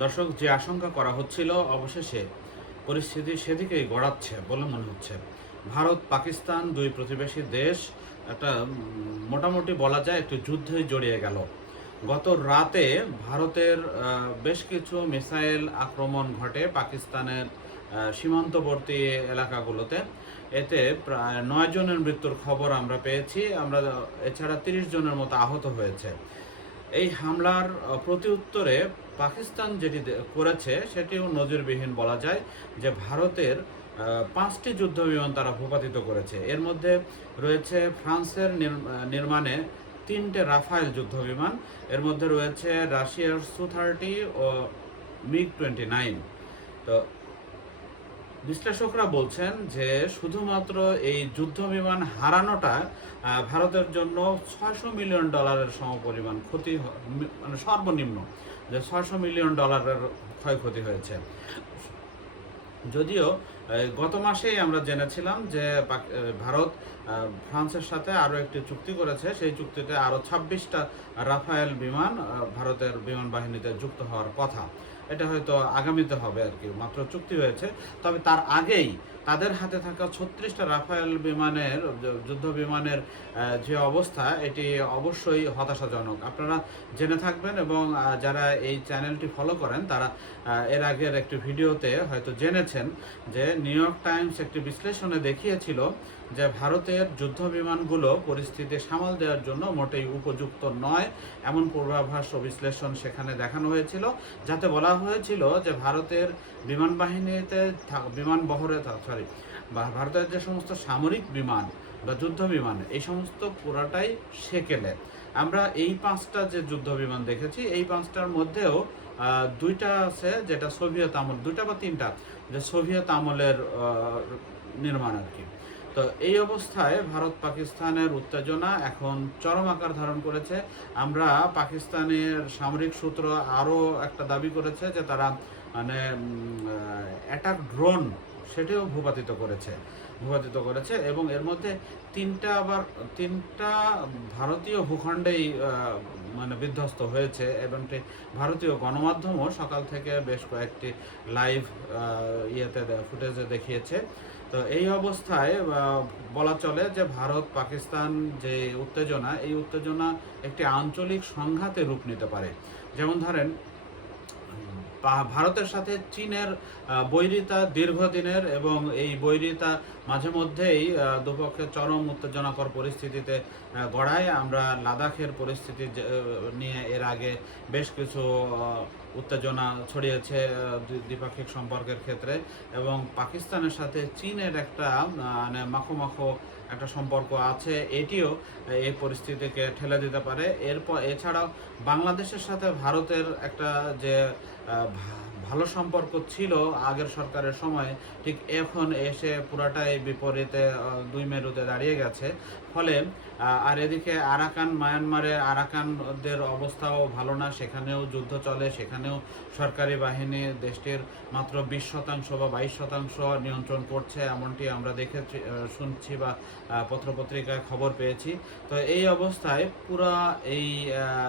দর্শক, যে আশঙ্কা করা হচ্ছিল, অবশেষে পরিস্থিতি সেদিকেই গড়াচ্ছে বলে মনে হচ্ছে। ভারত, পাকিস্তান দুই প্রতিবেশী দেশ, একটা মোটামুটি বলা যায় একটু যুদ্ধে জড়িয়ে গেল। গত রাতে ভারতের বেশ কিছু মিসাইল আক্রমণ ঘটে পাকিস্তানের সীমান্তবর্তী এলাকাগুলোতে। এতে প্রায় নয় জনের মৃত্যুর খবর আমরা পেয়েছি। আমরা, এছাড়া তিরিশ জনের মতো আহত হয়েছে। এই হামলার আহ, প্রতি উত্তরে পাকিস্তান যেটি করেছে সেটিও নজিরবিহীন বলা যায় যে ভারতের পাঁচটি যুদ্ধ বিমান তারা ভূপাতিত করেছে। এর মধ্যে রয়েছে ফ্রান্সের নির- নির্মাণে তিনটে রাফায়েল যুদ্ধ বিমান এর মধ্যে রয়েছে রাশিয়ার সু থার্টি ও মিগ টোয়েন্টি নাইন। তো বিশ্লেষকরা বলছেন যে শুধুমাত্র এই যুদ্ধ বিমান হারানোটা ভারতের জন্য ছয়শো মিলিয়ন ডলারের সমপরিমাণ ক্ষতি মানে সর্বনিম্ন যে ছয়শো মিলিয়ন ডলারের ক্ষয়ক্ষতি হয়েছে। যদিও গত মাসেই আমরা জেনেছিলাম যে ভারত ফ্রান্সের সাথে আরও একটি চুক্তি করেছে। সেই চুক্তিতে আরও ছাব্বিশটা রাফায়েল বিমান ভারতের বিমান বাহিনীতে যুক্ত হওয়ার কথা। এটা হয়তো আগামীতে হবে আর কি, মাত্র চুক্তি হয়েছে। তবে তার আগেই তাদের হাতে থাকা ছত্রিশটা রাফায়েল বিমানের যুদ্ধ বিমানের যে অবস্থা, এটি অবশ্যই হতাশাজনক। আপনারা জেনে থাকবেন এবং যারা এই চ্যানেলটি ফলো করেন, তারা এর আগের একটি ভিডিওতে হয়তো জেনেছেন যে নিউ ইয়র্ক টাইমস একটি বিশ্লেষণে দেখিয়েছিল যে ভারতের যুদ্ধ বিমানগুলো পরিস্থিতি সামাল দেওয়ার জন্য মোটেই উপযুক্ত নয়, এমন পূর্বাভাস ও বিশ্লেষণ সেখানে দেখানো হয়েছিল, যাতে বলা হয়েছিল যে ভারতের বিমান বাহিনীতে বিমান বহরে সরি ভারতের যে সমস্ত সামরিক বিমান বা যুদ্ধ বিমান এই সমস্ত পুরাটাই সেকেলে। আমরা এই পাঁচটা যে যুদ্ধ বিমান দেখেছি, এই পাঁচটার মধ্যেও দুইটা আছে, যেটা সোভিয়েত আমল, দুইটা বা তিনটা, যে সোভিয়েত আমলের নির্মাণ আর কি। তো এই অবস্থায় ভারত পাকিস্তানের উত্তেজনা এখন চরম আকার ধারণ করেছে। আমরা পাকিস্তানের সামরিক সূত্র আরও একটা দাবি করেছে যে তারা মানে অ্যাটাক ড্রোন সেটিও ভূপাতিত করেছে ভূপাতিত করেছে এবং এর মধ্যে তিনটা আবার, তিনটা ভারতীয় ভূখণ্ডেই মানে বিধ্বস্ত হয়েছে এবং ভারতীয় গণমাধ্যমও সকাল থেকে বেশ কয়েকটি লাইভ ইয়েতে ফুটেজে দেখিয়েছে। তো এই অবস্থায় বলা চলে যে ভারত, পাকিস্তান যে উত্তেজনা, এই উত্তেজনা একটি আঞ্চলিক সংঘাতে রূপ নিতে পারে। যেমন ধরেন ভারতের সাথে চীনের বৈরিতা দীর্ঘদিনের এবং এই বৈরিতা মাঝে মধ্যেই দুপক্ষের চরম উত্তেজনাকর পরিস্থিতিতে গড়ায়। আমরা লাদাখের পরিস্থিতি নিয়ে এর আগে বেশ কিছু উত্তেজনা ছড়িয়েছে দ্বিপাক্ষিক সম্পর্কের ক্ষেত্রে। এবং পাকিস্তানের সাথে চীনের একটা মানে মাখো মাখো একটা সম্পর্ক আছে। এটিও এই পরিস্থিতিকে ঠেলে দিতে পারে। এরপর, এছাড়াও বাংলাদেশের সাথে ভারতের একটা যে ভালো সম্পর্ক ছিল আগের সরকারের সময়, ঠিক এখন এসে পুরাটাই বিপরীতে দুই মেরুতে দাঁড়িয়ে গেছে। ফলে আর এদিকে আরাকান মায়ানমারে আরাকানদের অবস্থাও ভালো না। সেখানেও যুদ্ধ চলে সেখানেও সরকারি বাহিনী দেশটির মাত্র বিশ শতাংশ বা বাইশ শতাংশ নিয়ন্ত্রণ করছে এমনটি আমরা আহ, শুনছি বা পত্রপত্রিকায় খবর পেয়েছি। তো এই অবস্থায় পুরা এই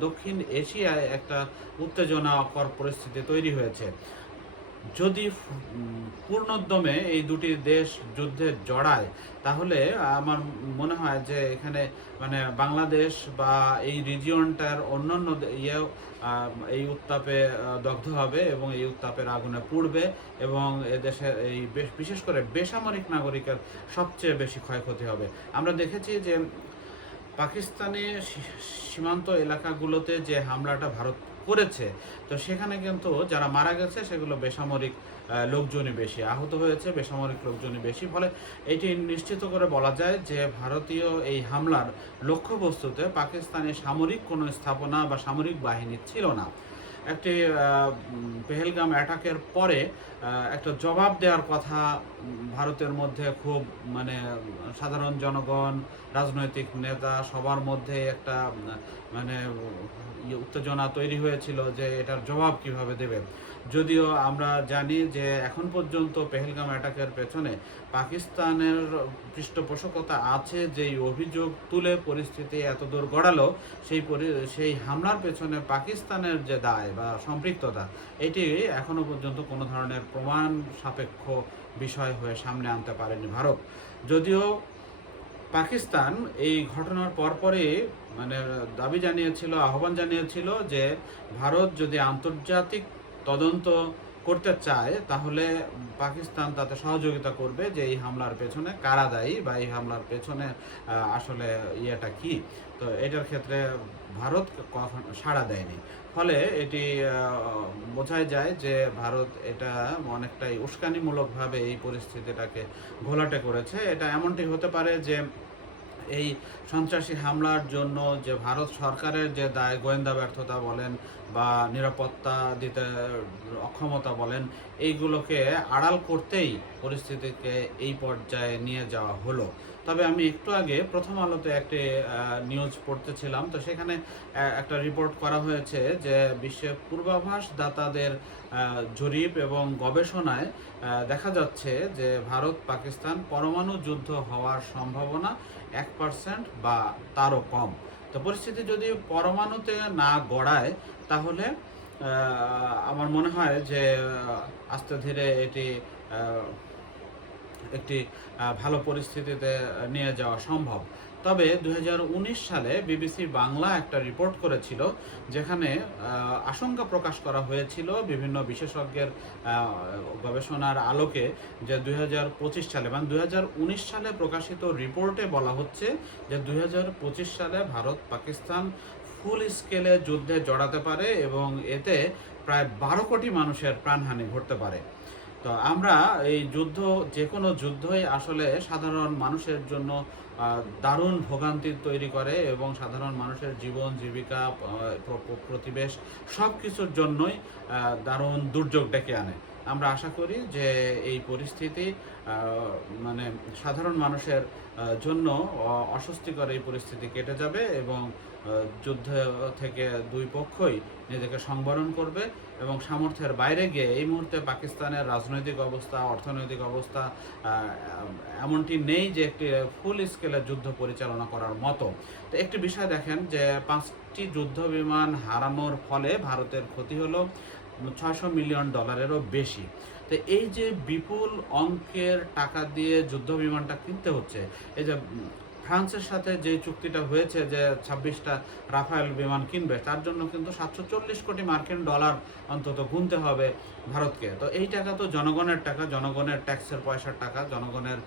দক্ষিণ এশিয়ায় একটা উত্তেজনাকর পরিস্থিতি তৈরি হয়েছে। যদি পূর্ণোদ্যমে এই দুটি দেশ যুদ্ধে জড়ায়, তাহলে আমার মনে হয় যে এখানে মানে বাংলাদেশ বা এই রিজিয়নটার অন্যান্য ইয়েও এই উত্তাপে দগ্ধ হবে এবং এই উত্তাপের আগুনে পুড়বে এবং এদেশের এই বেশ- বিশেষ করে বেসামরিক নাগরিকের সবচেয়ে বেশি ক্ষয়ক্ষতি হবে। আমরা দেখেছি যে পাকিস্তানে সীমান্ত এলাকাগুলোতে যে হামলাটা ভারত করেছে, তো সেখানে কিন্তু যারা মারা গেছে, সেগুলো বেসামরিক লোকজনই বেশি। আহত হয়েছে বেসামরিক লোকজনই বেশি। ফলে এটি নিশ্চিত করে বলা যায় যে ভারতীয় এই হামলার লক্ষ্যবস্তুতে পাকিস্তানে সামরিক কোনো স্থাপনা বা সামরিক বাহিনী ছিল না। একটি পেহেলগাম অ্যাটাকের পরে একটা জবাব দেওয়ার কথা ভারতের মধ্যে খুব মানে সাধারণ জনগণ, রাজনৈতিক নেতা সবার মধ্যে একটা মানে ইয়ে উত্তেজনা তৈরি হয়েছিল যে এটার জবাব কীভাবে দেবে যদিও আমরা জানি যে এখন পর্যন্ত পেহেলগাম অ্যাটাকের পেছনে পাকিস্তানের পৃষ্ঠপোষকতা আছে, যেই অভিযোগ তুলে পরিস্থিতি এতদূর গড়ালো, সেই সেই হামলার পেছনে পাকিস্তানের যে দায় বা সম্পৃক্ততা, এটি এখনও পর্যন্ত কোনো ধরনের প্রমাণ সাপেক্ষ বিষয় হয়ে সামনে আনতে পারেনি ভারত। যদিও পাকিস্তান এই ঘটনার পরপরই মানে দাবি জানিয়েছিল, আহ্বান জানিয়েছিল যে ভারত যদি আন্তর্জাতিক তদন্ত করতে চায়, তাহলে পাকিস্তান তাতে সহযোগিতা করবে যে এই হামলার পেছনে কারা দায়ী বা এই হামলার পেছনে আসলে ইয়েটা কি। তো এটার ক্ষেত্রে ভারত কখন সাড়া দেয়নি। ফলে এটি বোঝাই যায় যে ভারত এটা অনেকটাই উস্কানিমূলকভাবে এই পরিস্থিতিটাকে ঘোলাটে করেছে। এটা এমনটি হতে পারে যে এই সন্ত্রাসী হামলার জন্য যে ভারত সরকারের যে দায়, গোয়েন্দা ব্যর্থতা বলেন বা নিরাপত্তা দিতে অক্ষমতা বলেন, এইগুলোকে আড়াল করতেই পরিস্থিতিকে এই পর্যায়ে নিয়ে যাওয়া হলো। তবে আমি একটু আগে প্রথম আলোতে একটি নিউজ পড়তেছিলাম। তো সেখানে একটা রিপোর্ট করা হয়েছে যে বিশ্বের পূর্বাভাস দাতাদের জরিপ এবং গবেষণায় দেখা যাচ্ছে যে ভারত পাকিস্তান পরমাণু যুদ্ধ হওয়ার সম্ভাবনা এক পার্সেন্ট বা তারও কম। তো পরিস্থিতি যদি পরমাণুতে না গড়ায়, তাহলে আমার মনে হয় যে আস্তে ধীরে এটি একটি ভালো পরিস্থিতিতে নিয়ে যাওয়া সম্ভব। তবে দুই হাজার উনিশ সালে বিবিসি বাংলা একটা রিপোর্ট করেছিল যেখানে আশঙ্কা প্রকাশ করা হয়েছিল বিভিন্ন বিশেষজ্ঞের গবেষণার আলোকে যে দুই হাজার পঁচিশ সালে মানে দুই হাজার উনিশ সালে প্রকাশিত রিপোর্টে বলা হচ্ছে যে দুই হাজার পঁচিশ সালে ভারত পাকিস্তান ফুল স্কেলে যুদ্ধে জড়াতে পারে এবং এতে প্রায় বারো কোটি মানুষের প্রাণহানি ঘটতে পারে। তো আমরা এই যুদ্ধ যে কোনো যুদ্ধই আসলে সাধারণ মানুষের জন্য দারুণ ভোগান্তি তৈরি করে এবং সাধারণ মানুষের জীবন, জীবিকা প্রতিবেশ সব কিছুর জন্যই দারুণ দুর্যোগ ডেকে আনে। আমরা আশা করি যে এই পরিস্থিতি মানে সাধারণ মানুষের জন্য অস্বস্তিকর এই পরিস্থিতি কেটে যাবে এবং যুদ্ধ থেকে দুই পক্ষই নিজেকে সংবরণ করবে এবং সামর্থ্যের বাইরে গিয়ে এই মুহূর্তে পাকিস্তানের রাজনৈতিক অবস্থা, অর্থনৈতিক অবস্থা এমনটি নেই যে একটি ফুল স্কেলে যুদ্ধ পরিচালনা করার মতো। তো একটি বিষয় দেখেন যে পাঁচটি যুদ্ধ বিমান হারানোর ফলে ভারতের ক্ষতি হলো। ছয়শো মিলিয়ন ডলারেরও বেশি। তো এই যে বিপুল অঙ্কের টাকা দিয়ে যুদ্ধ বিমানটা কিনতে হচ্ছে, এই যে ফ্রান্সের সাথে যে চুক্তিটা হয়েছে যে ছাব্বিশটা রাফায়েল বিমান কিনবে, তার জন্য কিন্তু সাতশো চল্লিশ কোটি মার্কিন ডলার অন্তত গুনতে হবে ভারতকে। তো এই টাকা তো জনগণের টাকা, জনগণের ট্যাক্সের পয়সার টাকা, জনগণের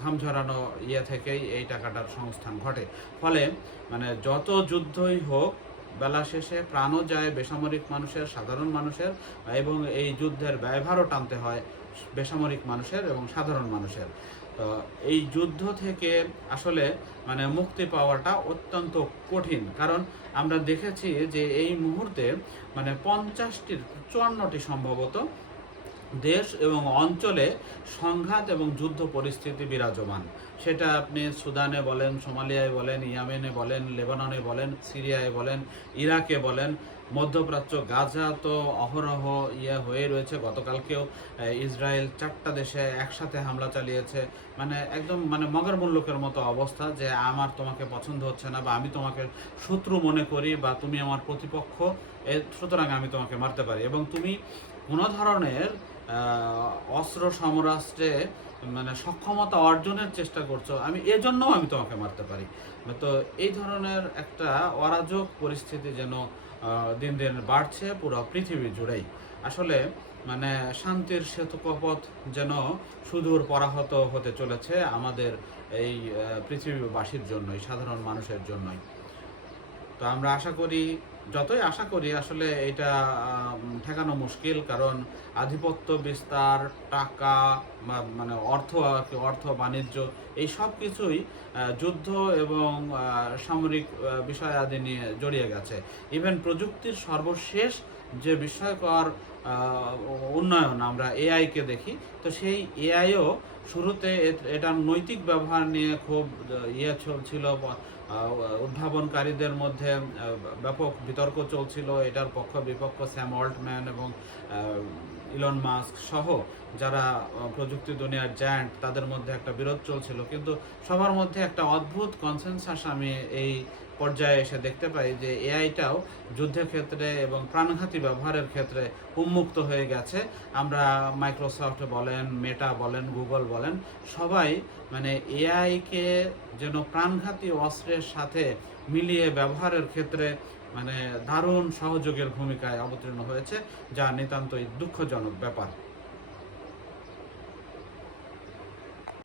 ঘাম ঝরানো ইয়ে থেকেই এই টাকাটার সংস্থান ঘটে। ফলে মানে যত যুদ্ধই হোক বেলা শেষে প্রাণও যায় বেসামরিক মানুষের, সাধারণ মানুষের, এবং এই যুদ্ধের ব্যয়ভারও টানতে হয় বেসামরিক মানুষের এবং সাধারণ মানুষের। তো এই যুদ্ধ থেকে আসলে মানে মুক্তি পাওয়াটা অত্যন্ত কঠিন। কারণ আমরা দেখেছি যে এই মুহূর্তে মানে পঞ্চাশটির চুয়ান্নটি সম্ভবত দেশ এবং অঞ্চলে সংঘাত এবং যুদ্ধ পরিস্থিতি বিরাজমান। সেটা আপনি সুদানে বলেন, সোমালিয়ায় বলেন, ইয়ামেনে বলেন, লেবাননে বলেন, সিরিয়ায় বলেন, ইরাকে বলেন, মধ্যপ্রাচ্য, গাজা তো অহরহ ইয়ে হয়ে রয়েছে। গতকালকেও ইসরায়েল চারটা দেশে একসাথে হামলা চালিয়েছে। মানে একদম মানে মগর মুল্লুকের মতো অবস্থা যে আমার তোমাকে পছন্দ হচ্ছে না বা আমি তোমাকে শত্রু মনে করি বা তুমি আমার প্রতিপক্ষ। সুতরাং আমি তোমাকে মারতে পারি। এবং তুমি কোনো ধরনের অস্ত্র সমরাষ্ট্রে মানে সক্ষমতা অর্জনের চেষ্টা করছ, আমি এজন্য আমি তোমাকে মারতে পারি। তো এই ধরনের একটা অরাজক পরিস্থিতি যেন দিন দিন বাড়ছে পুরো পৃথিবী জুড়েই। আসলে মানে শান্তির সেতুপথ যেন সুদূর পরাহত হতে চলেছে আমাদের এই পৃথিবীবাসীর জন্যই, সাধারণ মানুষের জন্যই। তো আমরা আশা করি যতই আশা করি আসলে এটা ঠেকানো মুশকিল, কারণ আধিপত্য, বিস্তার, টাকা মানে অর্থ অর্থ, বাণিজ্য, এই সব কিছুই যুদ্ধ এবং সামরিক বিষয় আদি নিয়ে জড়িয়ে গেছে। ইভেন প্রযুক্তির সর্বশেষ যে বিষয়কর উন্নয়ন আমরা এআইকে দেখি, তো সেই এআইও শুরুতে এটার নৈতিক ব্যবহার নিয়ে খুব ইয়ে চলছিল উদ্ভাবনকারীদের মধ্যে ব্যাপক বিতর্ক চলছিল। এটার পক্ষ বিপক্ষ স্যাম অল্টম্যান এবং ইলন মাস্ক সহ যারা প্রযুক্তি দুনিয়ার জ্যান্ট তাদের মধ্যে একটা বিরোধ চলছিল। কিন্তু সবার মধ্যে একটা অদ্ভুত কনসেনসাস আমি এই পর্যায়ে এসে দেখতে পাই যে এআইটাও যুদ্ধের ক্ষেত্রে এবং প্রাণঘাতী ব্যবহারের ক্ষেত্রে উন্মুক্ত হয়ে গেছে। আমরা মাইক্রোসফট বলেন মেটা বলেন গুগল বলেন, সবাই মানে এআইকে যেন প্রাণঘাতী অস্ত্রের সাথে মিলিয়ে ব্যবহারের ক্ষেত্রে মানে দারুণ সহযোগের ভূমিকায় অবতীর্ণ হয়েছে যা নিতান্তই দুঃখজনক ব্যাপার।